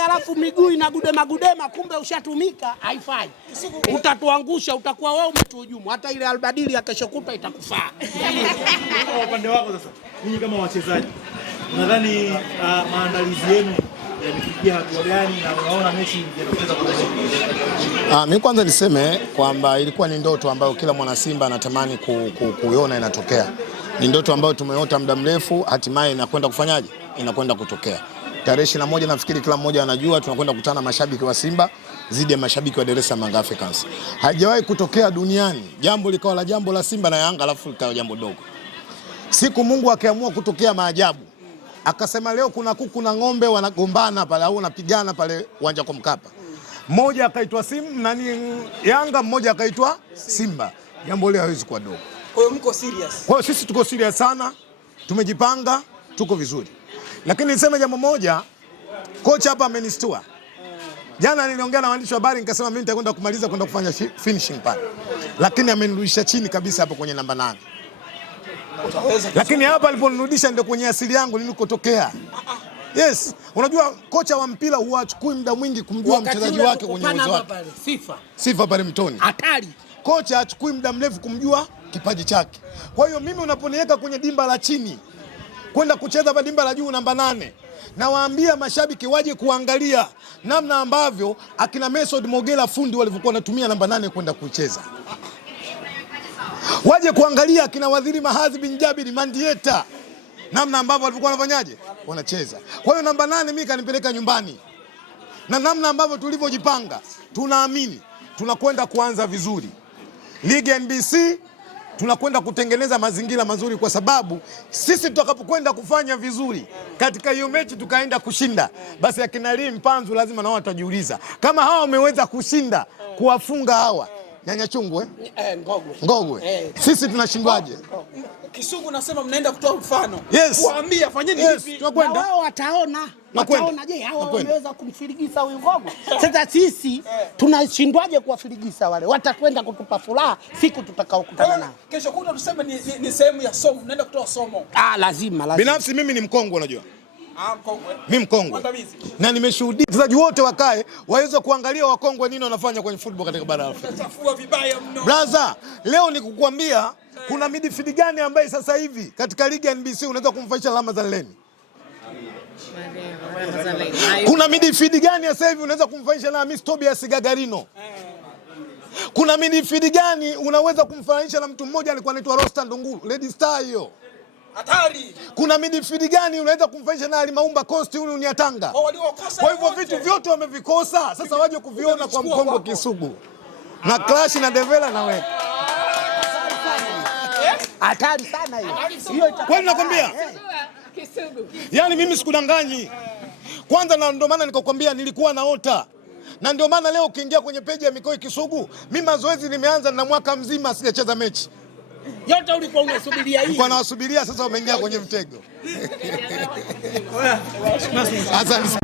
alafu miguu inagudema, kumbe ushatumika, haifai. Utatuangusha, utakuwa wewe umetuhujumu. Hata ile albadili ya kesho kutwa itakufaa. Kwa upande wako sasa, ninyi kama wachezaji, unadhani maandalizi yenu yamefikia hatua gani na unaona mechi inacheza kwa nini? Mimi kwanza niseme kwamba ilikuwa ni ndoto ambayo kila mwana Simba anatamani kuiona inatokea. Ni ndoto ambayo tumeota muda mrefu, hatimaye inakwenda kufanyaje? Inakwenda kutokea. Tarehe 21 nafikiri kila mmoja anajua tunakwenda kukutana mashabiki wa Simba zidi ya mashabiki wa Dar es Salaam Africans. Haijawahi kutokea duniani jambo likawa la jambo la Simba na Yanga alafu likawa jambo dogo. Siku Mungu akaamua kutokea maajabu. Akasema leo kuna kuku na ng'ombe wanagombana pale au wanapigana pale uwanja kwa Mkapa. Mmoja akaitwa Yanga, mmoja akaitwa Simba. Jambo leo hawezi kuwa dogo. Kwa hiyo mko serious? Kwa hiyo sisi tuko serious sana. Tumejipanga, tuko vizuri. Lakini niseme jambo moja, kocha hapa amenistua. Jana niliongea na waandishi wa habari nikasema mimi nitakwenda kumaliza kwenda kufanya finishing pale. Lakini amenirudisha chini kabisa hapo kwenye namba 8. Lakini hapa aliponirudisha ndio kwenye asili yangu nilikotokea. Yes, unajua kocha wa mpira huachukui muda mwingi kumjua mchezaji wake kwenye uwezo wake. Sifa pale Mtoni. Hatari. Kocha hachukui muda mrefu kumjua kipaji chake. Kwa hiyo mimi unaponiweka kwenye dimba la chini kwenda kucheza kwa dimba la juu namba 8, na waambia mashabiki waje kuangalia namna ambavyo akina Mesod Mogela fundi walivyokuwa wanatumia namba 8 kwenda kucheza. Waje kuangalia akina Waziri Mahazi bin Jabir Mandieta namna ambavyo walivyokuwa wanafanyaje? Wanacheza. Kwa hiyo namba 8 mimi kanipeleka nyumbani. Na namna ambavyo tulivyojipanga, tunaamini tunakwenda kuanza vizuri. Ligi NBC tunakwenda kutengeneza mazingira mazuri, kwa sababu sisi tutakapokwenda kufanya vizuri katika hiyo mechi tukaenda kushinda, basi akina Lee Mpanzu lazima nao watajiuliza kama hawa wameweza kushinda kuwafunga hawa Nyanya Chungu Ngogwe. Sisi tunashindwaje? Kisugu nasema mnaenda kutoa mfano. Yes. Kuambia fanyeni hivi. Na wao wataona. Je, hao wameweza kumfirigisa huyu Ngogwe? Sasa sisi tunashindwaje kuwafirigisa wale? Watakwenda kutupa furaha siku tutakaokutana nao. Kesho kutwa tuseme ni sehemu ya somo, mnaenda kutoa somo. Lazima. Binafsi mimi ni mkongwe unajua. Mkongwe. Mimi mkongwe. Na nimeshuhudia wachezaji wote wakae waweze kuangalia wakongwe nini wanafanya kwenye football katika bara la Afrika. Tutachafua vibaya mno. Brother, leo nikukwambia kuna midfield gani ambaye sasa hivi katika ligi ya NBC unaweza kumfaisha alama za leni? Kuna midfield gani sasa hivi unaweza kumfaisha na Miss Tobias Gagarino? Kuna midfield gani unaweza kumfanisha na mtu mmoja alikuwa anaitwa Rostan Ndunguru, Lady Star hiyo? Hatari. Kuna midfield gani unaweza kumfanisha na Alimaumba Coast huyu ni ya Tanga? Kwa hivyo vitu vyote wamevikosa. Sasa waje kuviona kwa Mkongo Kisugu. Na Clash na Devela na wewe. Hatari sana hiyo. Kwani nakwambia? Kisugu. Yaani mimi sikudanganyi. Kwanza na ndio maana nikakwambia nilikuwa naota. Na ndio maana leo ukiingia kwenye peji ya Mikoi Kisugu, mimi mazoezi nimeanza na mwaka mzima sijacheza mechi. Yote ulikuwa unasubiria hii. Nilikuwa nawasubiria, sasa wameingia kwenye mtego. Asante.